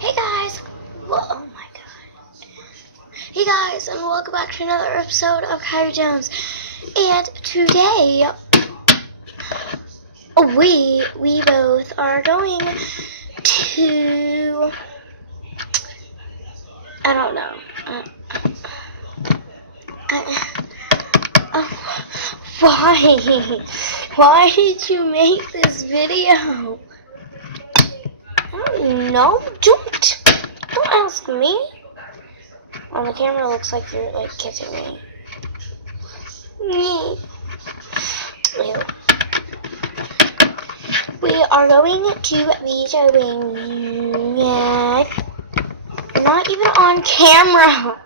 Hey guys, oh my god. Hey guys, and welcome back to another episode of Kyrie Jones. And today, we both are going to, I don't know, why did you make this video? I don't know. Don't ask me. On the camera, it looks like you're like kissing me. Ew. We are going to be showing not even on camera.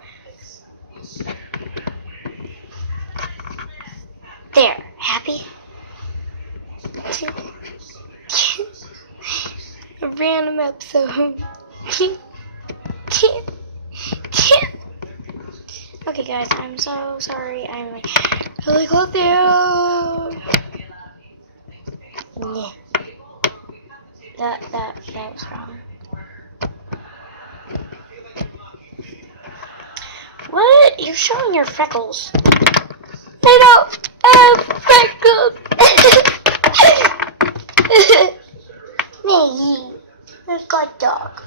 There, happy? A random episode. Okay guys, I'm so sorry. I'm like really close there. Yeah. That was wrong. What? You're showing your freckles. I don't have freckles. Maggie, there's got dog.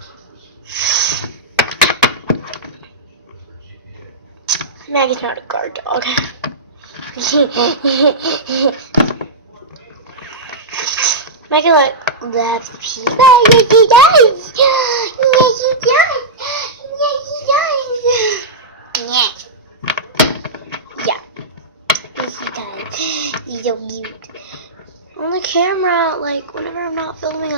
Maggie's not a guard dog. Maggie like loves peas. Yes, she does. Yes, she does. Yes, she does. Yeah. Yes, she does. She's so cute. On the camera, like whenever I'm not filming,